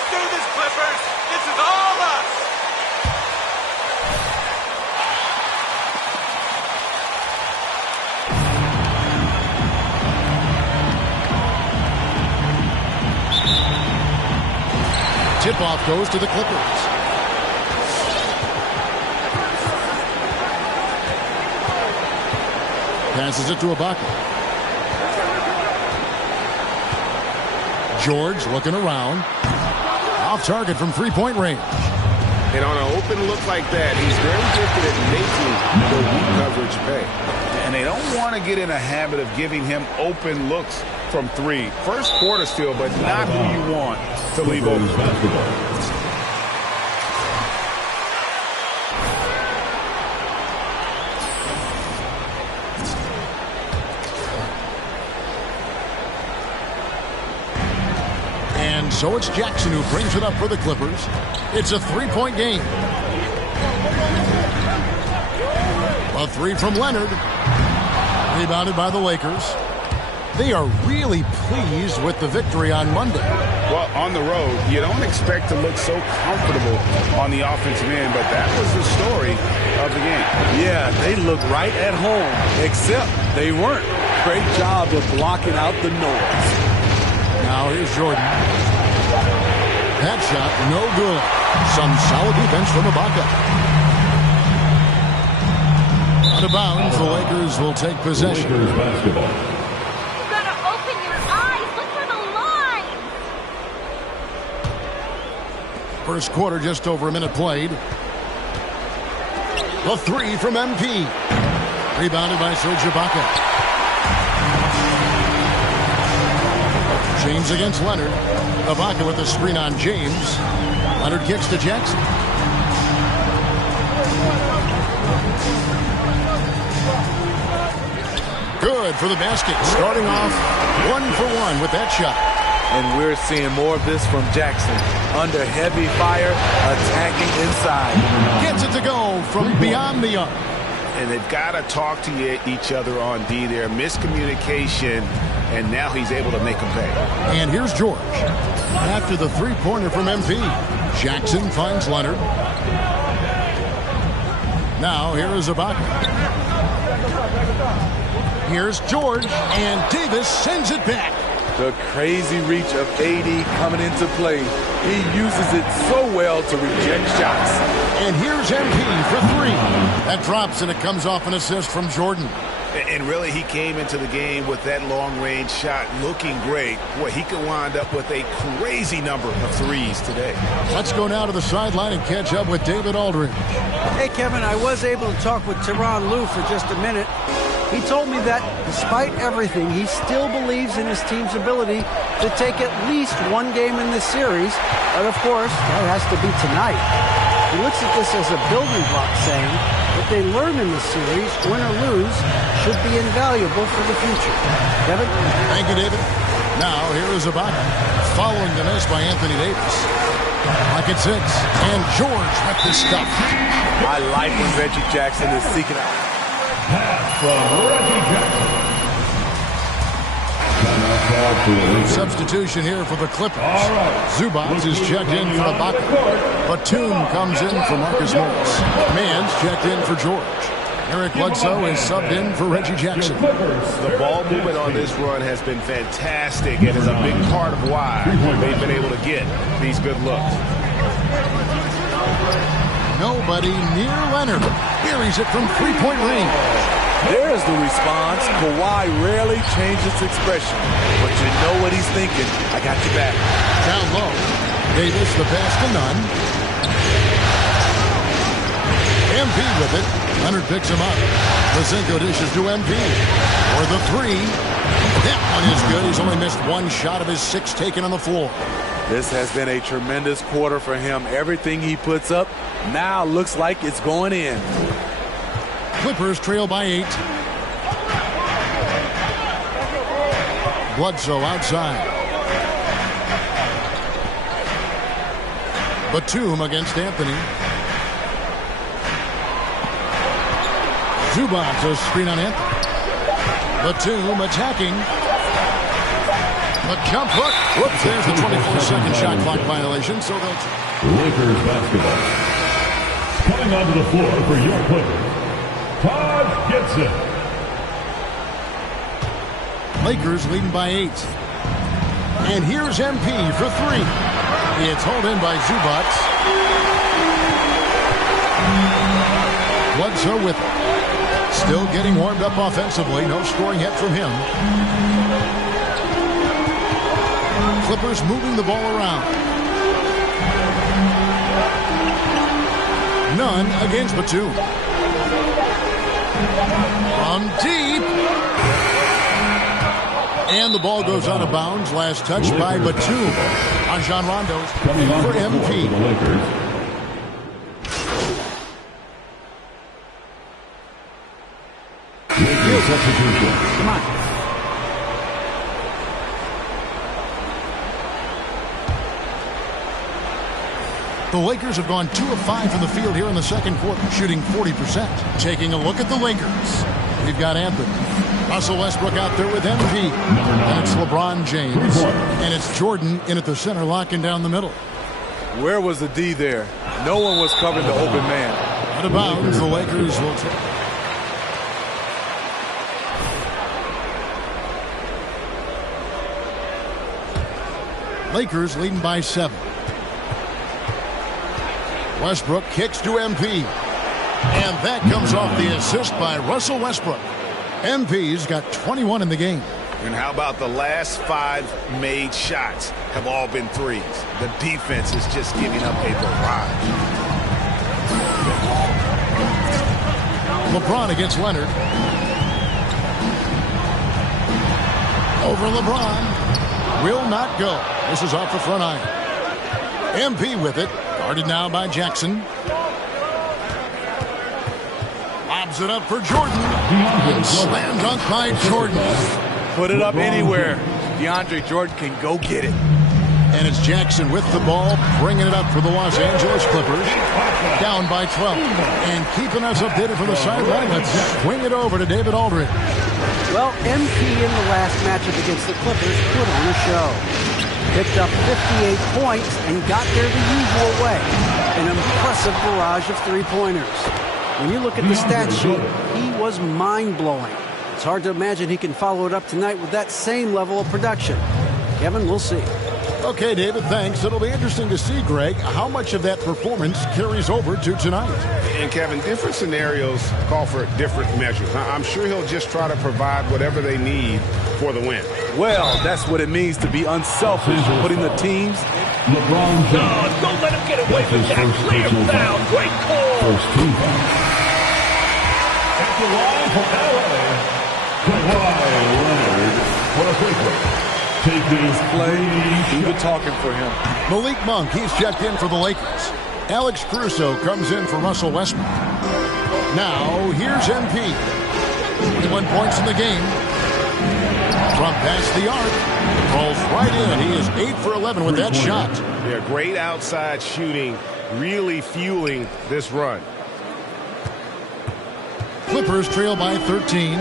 Let's do this, Clippers. This is all us. Tip-off goes to the Clippers. Passes it to Ibaka. George looking around. Off target from three-point range. And on an open look like that, he's very gifted at making the weak coverage pay. And they don't want to get in a habit of giving him open looks from three. First quarter still, but not who you want to leave open. And so it's Jackson who brings it up for the Clippers. It's a three-point game. A three from Leonard. Rebounded by the Lakers. They are really pleased with the victory on Monday. Well, on the road, you don't expect to look so comfortable on the offensive end, but that was the story of the game. Yeah, they looked right at home, except they weren't. Great job of blocking out the noise. Now here's Jordan. That shot, no good. Some solid defense from Ibaka. Out of bounds, the Lakers will take possession. Lakers basketball. You gotta open your eyes. Look for the line. First quarter, just over a minute played. The three from MP. Rebounded by Serge Ibaka. James against Leonard. Ibaka with the screen on James. Leonard kicks to Jackson. Good for the basket. Starting off 1-for-1 with that shot. And we're seeing more of this from Jackson. Under heavy fire, attacking inside. Gets it to go from beyond the arc. And they've got to talk to each other on D there. Miscommunication, and now he's able to make them pay. And here's George. After the three-pointer from MP, Jackson finds Leonard. Now here is Ibaka. Here's George, and Davis sends it back. The crazy reach of AD coming into play. He uses it so well to reject shots. And here's MP for three. That drops, and it comes off an assist from Jordan. And really, he came into the game with that long-range shot looking great. Boy, he could wind up with a crazy number of threes today. Let's go now to the sideline and catch up with David Aldridge. Hey, Kevin, I was able to talk with Tyronn Lue for just a minute. He told me that, despite everything, he still believes in his team's ability to take at least one game in this series. But, of course, that has to be tonight. He looks at this as a building block, saying what they learn in this series, win or lose, should be invaluable for the future. Kevin? Thank you, David. Now, here is Ibaka, following the miss by Anthony Davis. Back at 6, and George with this stuff. I like when Reggie Jackson is seeking out. Pass from Reggie Jackson. Substitution here for the Clippers. All right. Zubats is checked in for Ibaka. Batum comes in for Marcus Morris. Mann's checked in for George. Eric Bledsoe is subbed in for Reggie Jackson. The ball movement on this run has been fantastic and is a big part of why they've been able to get these good looks. Nobody near Leonard. Buries it from three-point range. There's the response. Kawhi rarely changes expression, but you know what he's thinking. I got you back. Down low. Davis the pass to none. MP with it. Leonard picks him up. Lisenko dishes to MP. For the three. That one is good. He's only missed one shot of his 6 taken on the floor. This has been a tremendous quarter for him. Everything he puts up now looks like it's going in. Clippers trail by 8. Bledsoe outside. Batum against Anthony. Zubats a screen on Anthony. Batum attacking. A jump hook. Whoops, there's the 24-second shot clock violation. So that's Lakers basketball. Coming onto the floor for your Clippers, Todd Gibson. Lakers leading by 8. And here's MP for 3. It's hauled in by Zubac. Bledsoe with it. Still getting warmed up offensively. No scoring yet from him. Clippers moving the ball around. None against Batum. From deep. And the ball goes out of bounds. Last touch by Batum. On John Rondo's for MP. Come on. The Lakers have gone 2 of 5 from the field here in the second quarter, shooting 40%. Taking a look at the Lakers. We've got Anthony. Russell Westbrook out there with MP. And it's LeBron James. And it's Jordan in at the center, locking down the middle. Where was the D there? No one was covering the open man. Out of bounds, the Lakers will take. Lakers leading by 7. Westbrook kicks to MP. And that comes off the assist by Russell Westbrook. MP's got 21 in the game. And how about the last 5 made shots have all been threes? The defense is just giving up a barrage. LeBron against Leonard. Over LeBron. Will not go. This is off the front iron. MP with it. Guarded now by Jackson. Lobs it up for Jordan. And slam dunk by Jordan. Put it up anywhere. DeAndre Jordan can go get it. And it's Jackson with the ball, bringing it up for the Los Angeles Clippers. Down by 12. And keeping us updated from the sideline, let's swing it over to David Aldridge. Well, MP in the last matchup against the Clippers put on a show. Picked up 58 points and got there the usual way. An impressive barrage of three-pointers. When you look at the stat sheet, he was mind-blowing. It's hard to imagine he can follow it up tonight with that same level of production. Kevin, we'll see. Okay, David, thanks. It'll be interesting to see, Greg, how much of that performance carries over to tonight. And, Kevin, different scenarios call for different measures. I'm sure he'll just try to provide whatever they need for the win. Well, that's what it means to be unselfish, putting the teams. LeBron James. No, don't let him get away with that. Clear foul. Great call. First team foul. At the line for LA, Kawhi Leonard for a free throw. His play, he was talking for him. Malik Monk, he's checked in for the Lakers. Alex Caruso comes in for Russell Westbrook. Now, here's MP. 21 points in the game. From past the arc. Rolls right in. He is 8 for 11 with that shot. Yeah, great outside shooting, really fueling this run. Clippers trail by 13.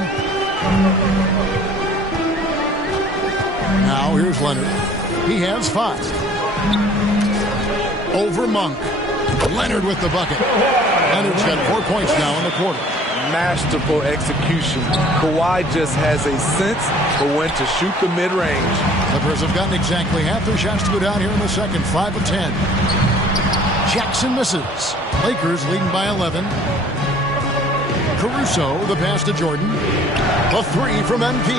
Now here's Leonard. He has 5. Over Monk. Leonard with the bucket. Leonard's got 4 points now in the quarter. Masterful execution. Kawhi just has a sense for when to shoot the mid-range. Clippers have gotten exactly half their shots to go down here in the second. 5 of 10. Jackson misses. Lakers leading by 11. Caruso, the pass to Jordan. The 3 from MP.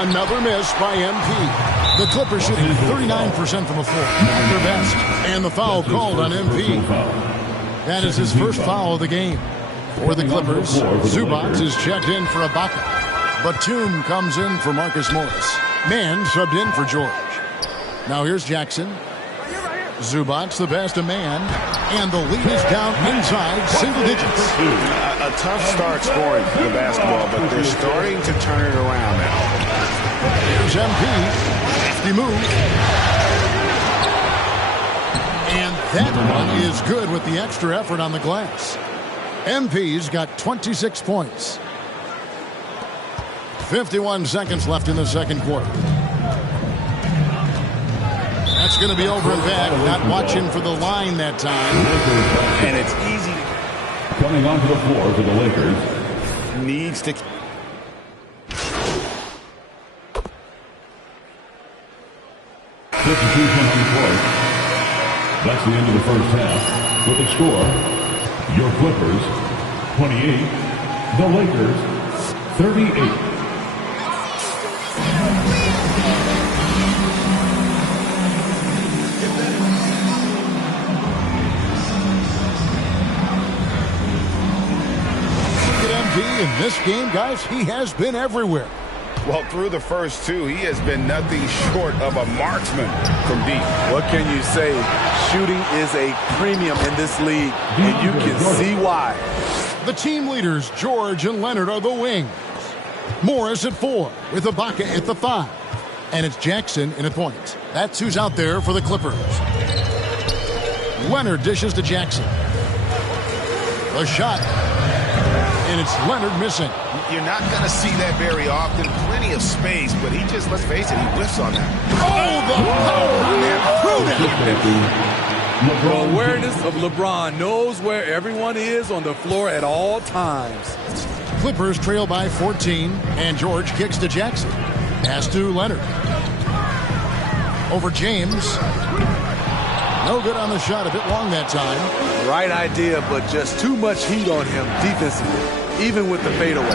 Another miss by MP. The Clippers shooting 39% from the floor. At their best. And the foul called on MP. That is his first foul of the game. For the Clippers, Zubac is checked in for Ibaka. Batum comes in for Marcus Morris. Mann subbed in for George. Now here's Jackson. Zubac, the pass to Mann. And the lead is down inside single digits. A tough start scoring for the basketball, but they're starting to turn it around now. Here's MP. Safety move. And that one is good with the extra effort on the glass. MP's got 26 points. 51 seconds left in the second quarter. That's going to be over and back. Not watching for the line that time. And it's easy. Coming onto the floor for the Lakers. Needs to... Substitution on the court. That's the end of the first half. With the score, your Clippers 28, the Lakers 38. In this game, guys, he has been everywhere. Well, through the first two, he has been nothing short of a marksman from deep. What can you say? Shooting is a premium in this league, and you can see why. The team leaders, George and Leonard, are the wings. Morris at 4, with Ibaka at the 5. And it's Jackson in at point. That's who's out there for the Clippers. Leonard dishes to Jackson. A shot. And it's Leonard missing. You're not going to see that very often. Plenty of space, but he just, let's face it, he whiffs on that. Oh, the power on that. The awareness of LeBron knows where everyone is on the floor at all times. Clippers trail by 14, and George kicks to Jackson. Pass to Leonard. Over James. No good on the shot, a bit long that time. Right idea, but just too much heat on him defensively, even with the fadeaway.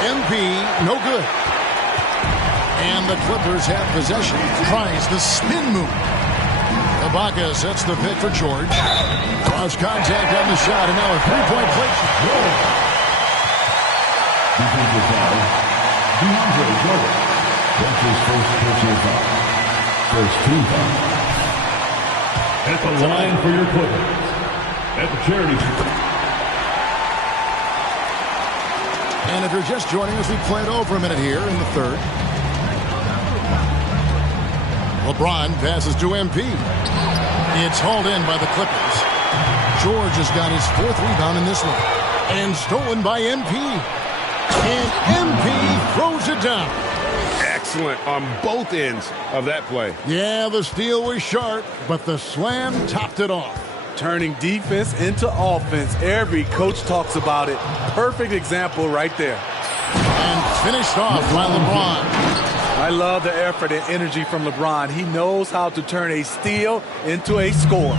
MP, no good. And the Clippers have possession. Tries the spin move. Ibaka sets the pick for George. Cross contact on the shot, and now a three-point play. Defensive foul. DeAndre Jordan. That's his first personal foul. First team foul. At the line for your Clippers. At the charity strip. And if you're just joining us, we played over a minute here in the third. LeBron passes to MP. It's hauled in by the Clippers. George has got his 4th rebound in this one. And stolen by MP. And MP throws it down. Excellent on both ends of that play. Yeah, the steal was sharp, but the slam topped it off. Turning defense into offense. Every coach talks about it. Perfect example right there. And finished off by LeBron. I love the effort and energy from LeBron. He knows how to turn a steal into a score.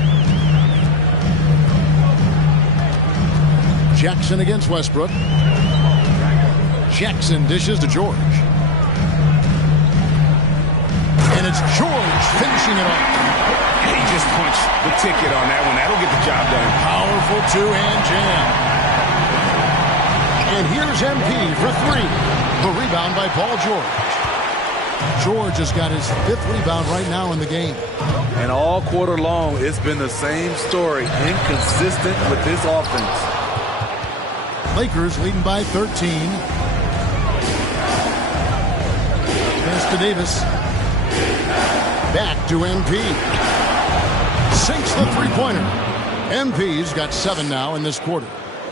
Jackson against Westbrook. Jackson dishes to George. And it's George finishing it off. He just punched the ticket on that one. That'll get the job done. Powerful two-hand jam. And here's MP for 3. The rebound by Paul George. George has got his 5th rebound right now in the game. And all quarter long, it's been the same story. Inconsistent with his offense. Lakers leading by 13. Pass to Davis. Back to MP. Sinks the three-pointer. MP's got 7 now in this quarter.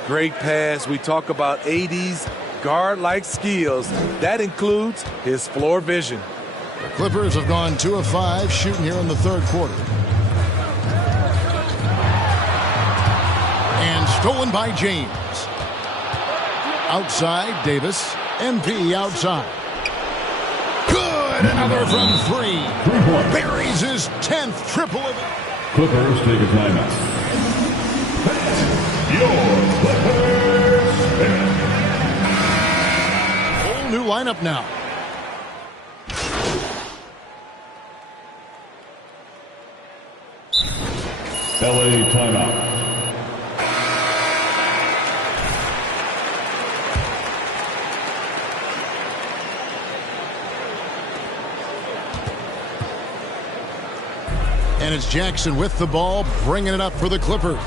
Great pass. We talk about 80s guard-like skills. That includes his floor vision. The Clippers have gone 2 of 5 shooting here in the third quarter. And stolen by James. Outside, Davis. MP outside. Good! Another from 3. Buries his 10th triple of it. Clippers take a timeout. Your Clippers. Whole new lineup now. LA timeout. And it's Jackson with the ball, bringing it up for the Clippers.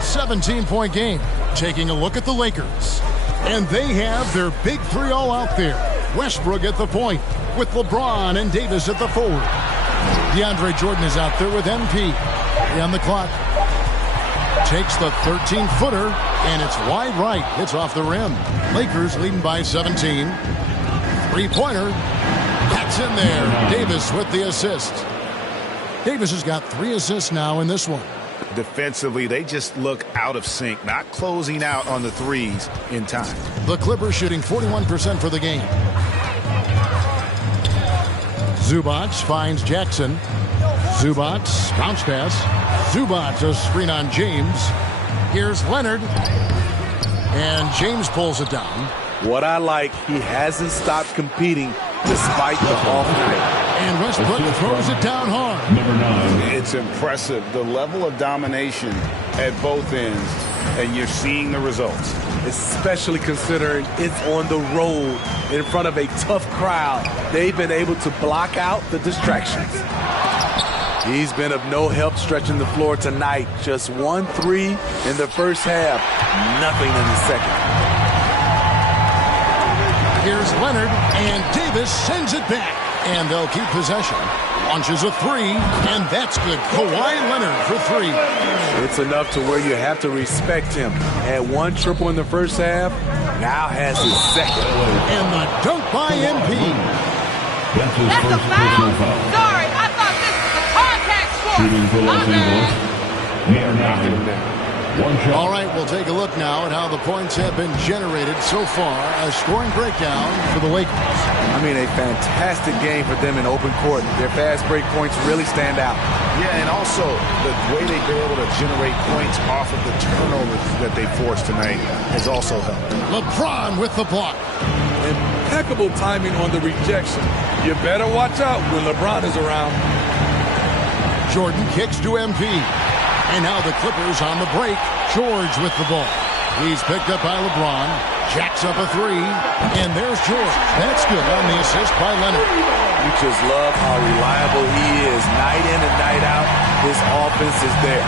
17-point game. Taking a look at the Lakers. And they have their big 3 all out there. Westbrook at the point, with LeBron and Davis at the forward. DeAndre Jordan is out there with MP. On the clock. Takes the 13-footer, and it's wide right. Hits off the rim. Lakers leading by 17. Three-pointer. That's It's in there. Davis with the assist. Davis has got 3 assists now in this one. Defensively, they just look out of sync, not closing out on the threes in time. The Clippers shooting 41% for the game. Zubac finds Jackson. Zubac, bounce pass. Zubac, a screen on James. Here's Leonard. And James pulls it down. What I like, he hasn't stopped competing despite the off night. And Westbrook throws it down hard. Number 9. It's impressive, the level of domination at both ends, and you're seeing the results. Especially considering it's on the road in front of a tough crowd. They've been able to block out the distractions. He's been of no help stretching the floor tonight. Just 1 3 in the first half, nothing in the second. Here's Leonard, and Davis sends it back. And they'll keep possession. Launches a 3, and that's good. Kawhi Leonard for 3. It's enough to where you have to respect him. Had 1 triple in the first half, now has his second. And the dunk by MP. That's his That's a first foul. personal foul. Sorry, I thought this was a contact sport. Shooting for Los My bad. Angeles. They are now 1 shot. All right, we'll take a look now at how the points have been generated so far. A scoring breakdown for the Lakers. I mean, a fantastic game for them in open court. Their fast break points really stand out. Yeah, and also the way they've been able to generate points off of the turnovers that they forced tonight has also helped. LeBron with the block. Impeccable timing on the rejection. You better watch out when LeBron is around. Jordan kicks to MP. And now the Clippers on the break. George with the ball. He's picked up by LeBron. Jacks up a 3. And there's George. That's good on the assist by Leonard. You just love how reliable he is. Night in and night out, his offense is there.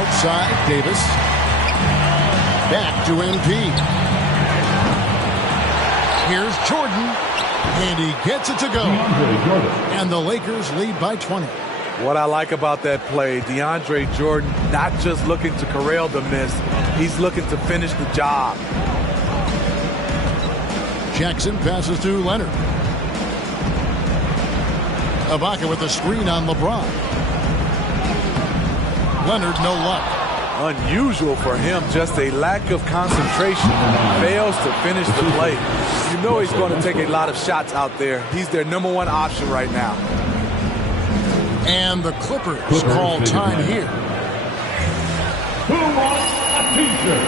Outside, Davis. Back to MP. Here's Jordan. And he gets it to go. And the Lakers lead by 20. What I like about that play, DeAndre Jordan not just looking to corral the miss, he's looking to finish the job. Jackson passes to Leonard. Ibaka with the screen on LeBron. Leonard, no luck. Unusual for him, just a lack of concentration. Fails to finish the play. You know he's going to take a lot of shots out there. He's their #1 option right now. And the Clippers call time here. Who wants a t-shirt?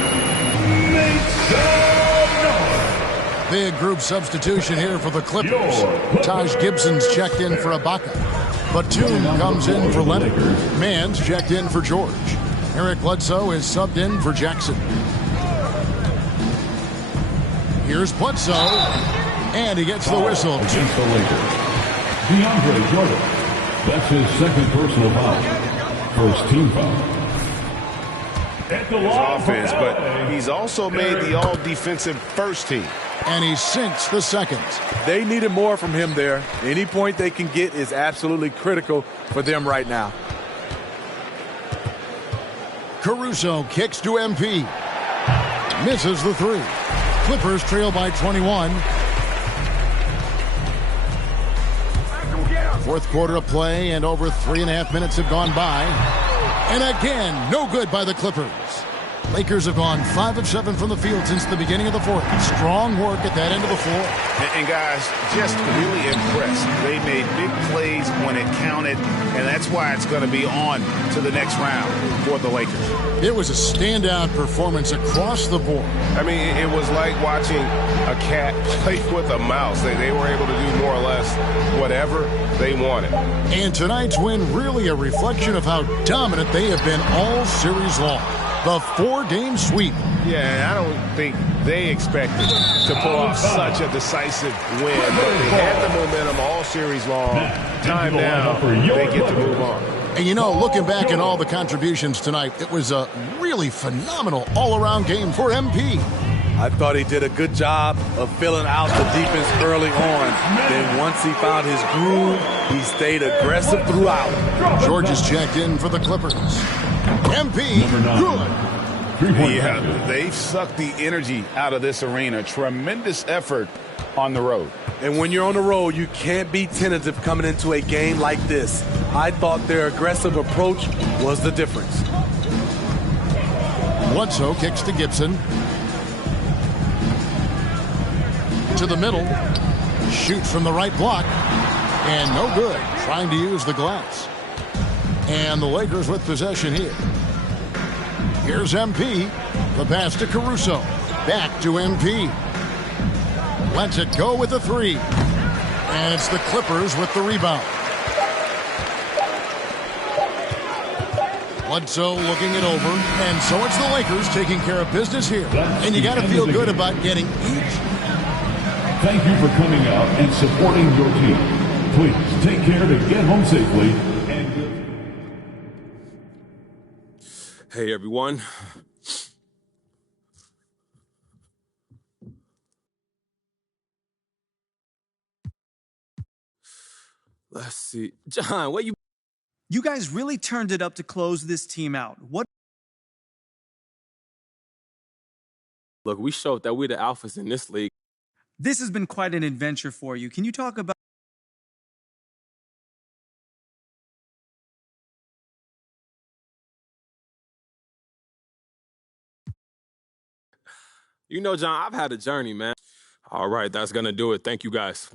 Make some noise. Big group substitution here for the Clippers. Taj Gibson's checked in for Ibaka. Batum comes in for Leonard. Mann's checked in for George. Eric Bledsoe is subbed in for Jackson. Here's Bledsoe. And he gets the whistle. Against the Lakers. DeAndre Jordan. That's his second personal foul. First team foul. His offense, but he's also made the all-defensive first team. And he sinks the second. They needed more from him there. Any point they can get is absolutely critical for them right now. Caruso kicks to MP. Misses the 3. Clippers trail by 21. Fourth quarter of play, and over 3.5 minutes have gone by. And again, no good by the Clippers. Lakers have gone 5 of 7 from the field since the beginning of the fourth. Strong work at that end of the floor. And guys, just really impressed. They made big plays when it counted, and that's why it's going to be on to the next round for the Lakers. It was a standout performance across the board. I mean, it was like watching a cat play with a mouse. They were able to do more or less whatever they wanted. And tonight's win really a reflection of how dominant they have been all series long. The 4-game sweep. Yeah, I don't think they expected to pull off such a decisive win, but they had the momentum all series long. Time now, they get to move on. And you know, looking back at all the contributions tonight, it was a really phenomenal all-around game for MP. I thought he did a good job of filling out the defense early on. Then once he found his groove, he stayed aggressive throughout. George is checked in for the Clippers. MP, good. Yeah, they've sucked the energy out of this arena. Tremendous effort on the road. And when you're on the road, you can't be tentative coming into a game like this. I thought their aggressive approach was the difference. Bledsoe kicks to Gibson. To the middle. Shoots from the right block. And no good. Trying to use the glass. And the Lakers with possession here. Here's MP. The pass to Caruso. Back to MP. Lets it go with a three. And it's the Clippers with the rebound. Bledsoe looking it over. And so it's the Lakers taking care of business here. And you got to feel good about getting each. Thank you for coming out and supporting your team. Please take care to get home safely. Hey, everyone. Let's see. John, what you... You guys really turned it up to close this team out. What? Look, we showed that we're the alphas in this league. This has been quite an adventure for you. Can you talk about... You know, John, I've had a journey, man. All right, that's going to do it. Thank you, guys.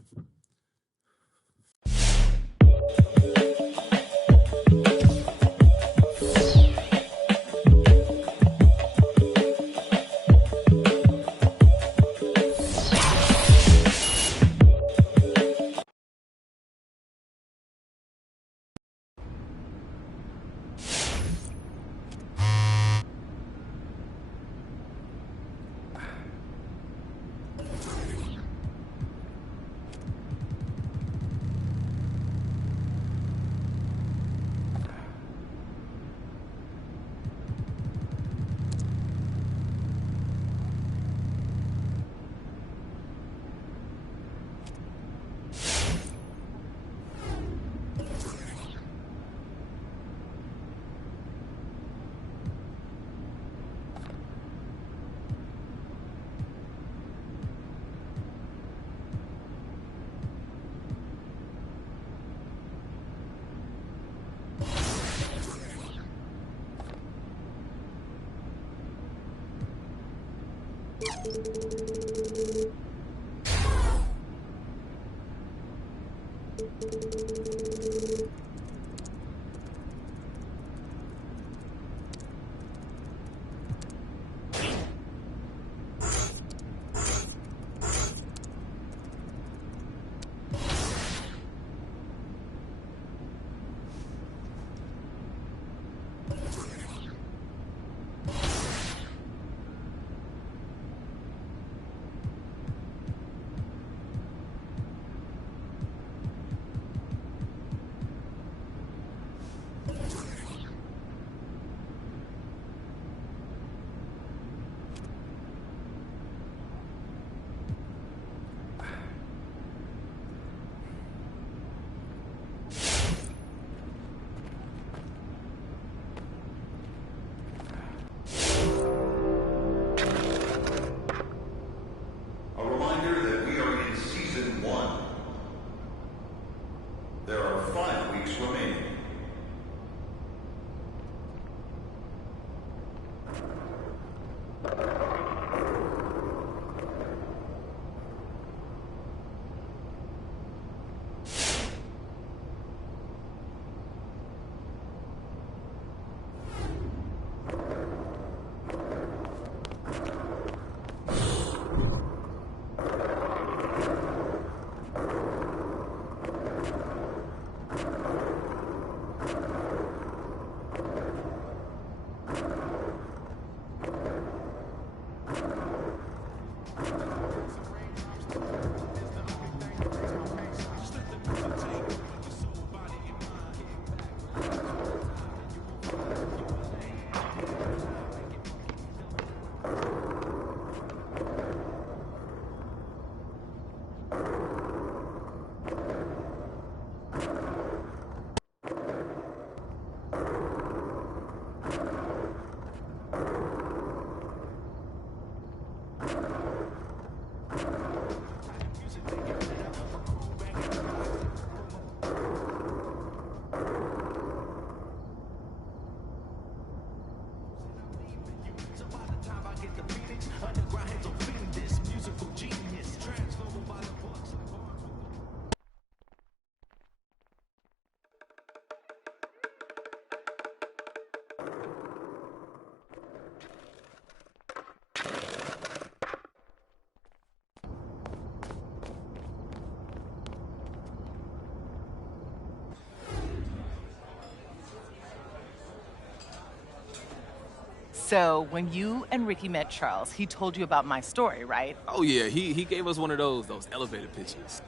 So when you and Ricky met Charles, he told you about my story, right? Oh, yeah, he gave us one of those elevator pitches.